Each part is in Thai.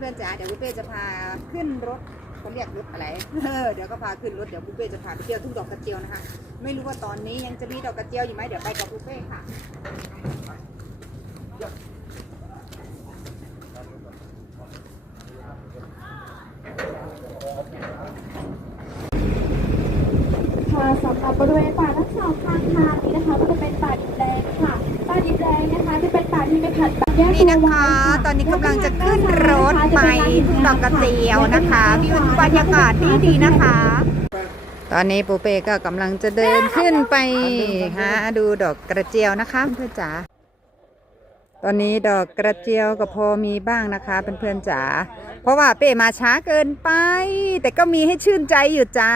เพื่อนๆจ๋าเดี๋ยวบุฟเป้จะพาขึ้นรถเขาเรียกรถอะไรเดี๋ยวก็พาขึ้นรถเดี๋ยวบุฟเป้จะพาไปเที่ยวทุ่งดอกกระเจียวนะคะ ไม่รู้ว่าตอนนี้ยังจะมีดอกกระเจียวอยู่ไหมเดี๋ยวไปกับบุฟเป้ค่ะค่ะสำหรับบริเวณป่าทั้งสองข้างทางนี้นะคะก็จะเป็นป่าดิบแดงค่ะป่าดิบแดงเนี่ย นี่นะคะ ตอนนี้กำลังจะขึ้นรถไปทุ่งดอกกระเจียวนะคะวิวบรรยากาศดีดีนะคะ ตอนนี้ปูเป้ก็กำลังจะเดินขึ้นไปหาดูดอกกระเจียวนะคะเพื่อนจ๋าตอนนี้ดอกกระเจียวก็พอมีบ้างนะคะเพื่อนๆจ๋าเพราะว่าเป้มาช้าเกินไป แต่ก็มีให้ชื่นใจอยู่จ้า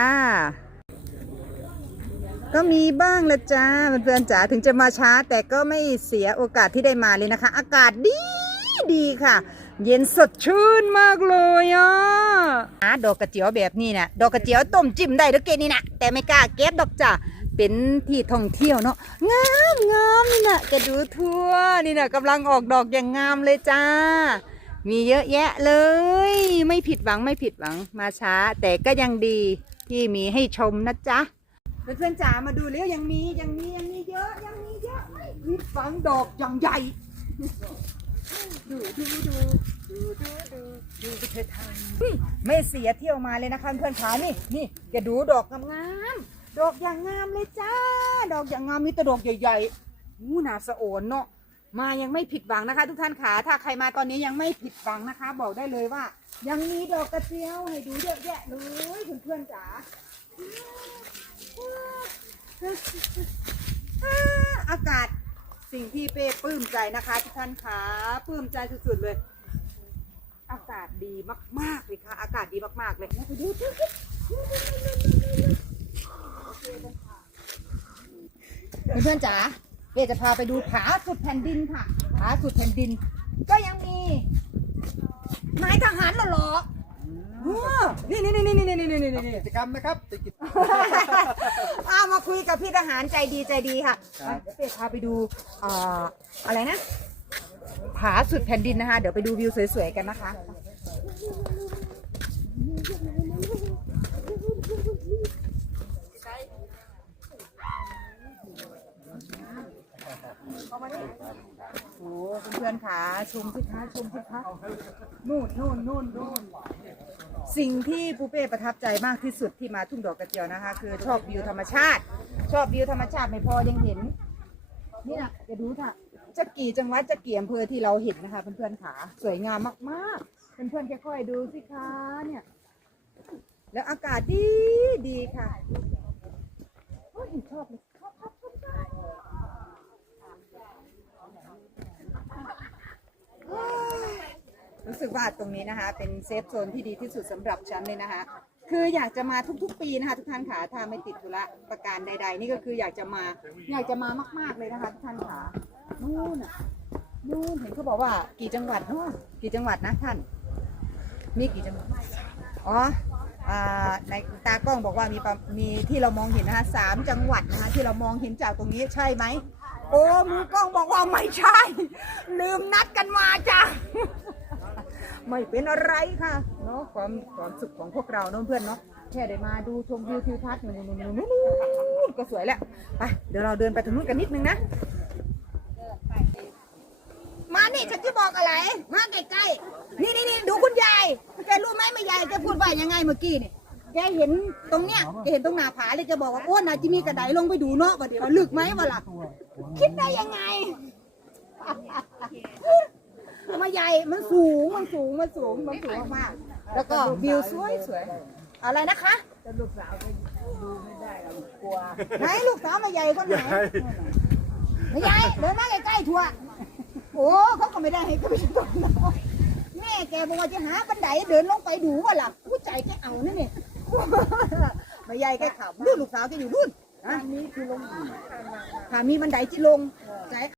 ก็มีบ้างละจ้าเพื่อนๆจ๋าถึงจะมาช้า แต่ก็ไม่เสียโอกาสที่ได้มาเลยนะคะ อากาศดีดีค่ะ เย็นสดชื่นมากเลยอะดอกกระเจียวแบบนี้นะดอกกระเจียวต้มจิ้มได้ด้วยเกนี่นะแต่ไม่กล้าเก็บดอกจ้ะเป็นที่ท่องเที่ยวเนาะงามงามนี่นะแกดูทั่วนี่นะกำลังออกดอกอย่างงามเลยจ้า มีเยอะแยะเลย ไม่ผิดหวังไม่ผิดหวังมาช้า แต่ก็ยังดีที่มีให้ชมนะจ๊ะ เพื่อนๆจ๋ามาดูแล้วยังมียังมียังมีเยอะยังมีเยอะไม่ผิดหวังดอกอย่างใหญ่ ดูดูดูดูดูดูดูปเทศไทยเฮ้ยไม่เสียเที่ยวมาเลยนะคะเพื่อนๆขานี่นี่แกดูดอกงามๆดอกอย่างงามเลยจ้า ดอกอย่างงามมีแต่ดอกใหญ่ๆอู้น่าสะโอนเนาะมายังไม่ผิดหวังนะคะ ทุกท่านขาถ้าใครมาตอนนี้ยังไม่ผิดหวังนะคะ บอกได้เลยว่า ยังมีดอกกระเจียวให้ดูเยอะแยะเลยเพื่อนๆจ๋า อากาศสิ่งที่เป้ปลื้มใจนะคะทุกท่านคะปลื้มใจสุดๆเลย อากาศดีมากๆเลยค่ะ อากาศดีมากๆเลยไปดูเพื่อนๆจ๋าเป้จะพาไปดูผาสุดแผ่นดินค่ะ ผาสุดแผ่นดิน ก็ยังมีนายทหารหล่อๆ นี่นี่นี่นี่นี่นี่นี่นี่นี่กิจกรรมนะครับติดกิจ เอามาคุยกับพี่ทหารใจดีใจดีค่ะครับ เดี๋ยวเปพาไปดูเอ่ออะไรนะ ผาสุดแผ่นดินนะคะ เดี๋ยวไปดูวิวสวยๆกันนะคะโอ้เพื่อนๆค่ะชมสิคะชมสิคะนู่นนู่นนู่นนู่น สิ่งที่ปูเป้ประทับใจมากที่สุดที่มาทุ่งดอกกระเจียวนะคะ คือชอบวิวธรรมชาติ ชอบวิวธรรมชาติไม่พอยังเห็น นี่นะจะดูค่ะจะกี่จังหวัดจะกี่อำเภอที่เราเห็นนะคะเพื่อนๆขาสวยงามมากๆเพื่อนๆค่อยๆดูสิคะเนี่ย แล้วอากาศดีดีค่ะโอ้ยชอบเลยชอบชอบชอบชอบว้าย รู้สึกว่าตรงนี้นะคะ เป็นเซฟโซนที่ดีที่สุดสำหรับฉันเลยนะคะ คืออยากจะมาทุกๆ ปีนะคะทุกท่านค่ะถ้าไม่ติดธุระประการใด ๆ นี่ก็คืออยากจะมาอยากจะมามาก ๆเลยนะคะทุกท่านค่ะนู่นน่ะนู่นเห็นเขาบอกว่ากี่จังหวัดเนาะกี่จังหวัดนะท่าน มีกี่จังหวัดอ๋ออ่าในตากล้องบอกว่ามีประมีที่เรามองเห็นนะคะสามจังหวัดนะคะที่เรามองเห็นจากตรงนี้ใช่ไหมโอ้มือกล้องบอกว่าไม่ใช่ ลืมนัดกันมาจ้ะ ไม่เป็นอะไรค่ะเนาะความความสุขของพวกเราเนาะเพื่อนเนาะแค่ได้มาดูชมวิวทิวทัศน์นู่นนู่นนู่นนู่นก็สวยแล้วไปเดี๋ยวเราเดินไปทางนู้นกันนิดนึงนะมานี่ฉันจะบอกอะไร มาใกล้ๆนี่นี่นี่ดูคุณยายแกรู้ไหมแม่ยายแกพูดว่ายังไงเมื่อกี้นี่แกเห็นตรงเนี้ยแกเห็นตรงหน้าผาเลยแกบอกว่าโอ้นาจิมีกระไดลงไปดูเนาะว่าเดี๋ยวลึกไหมวะล่ะคิดได้ยังไง มาใหญ่ มันสูง มันสูง มันสูง มันสูงมากๆแล้วก็วิวสวยสวยๆอะไรนะคะลูกสาวก็ดูไม่ได้กลัวไหนลูกสาวมาใหญ่คนไหนมาใหญ่เดินมาใกล้ๆทัวโอ้เขาก็ไม่ได้ให้ก็ไปตรงนั้นแม่แกบอกว่าจะหาบันไดเดินลงไปดูว่าล่ะผู้ใจแกเอานั่นนี่มาใหญ่แกขับนู่นลูกสาวแกอยู่นู่นอันนี้คือลงทางมีบันไดที่ลงใจ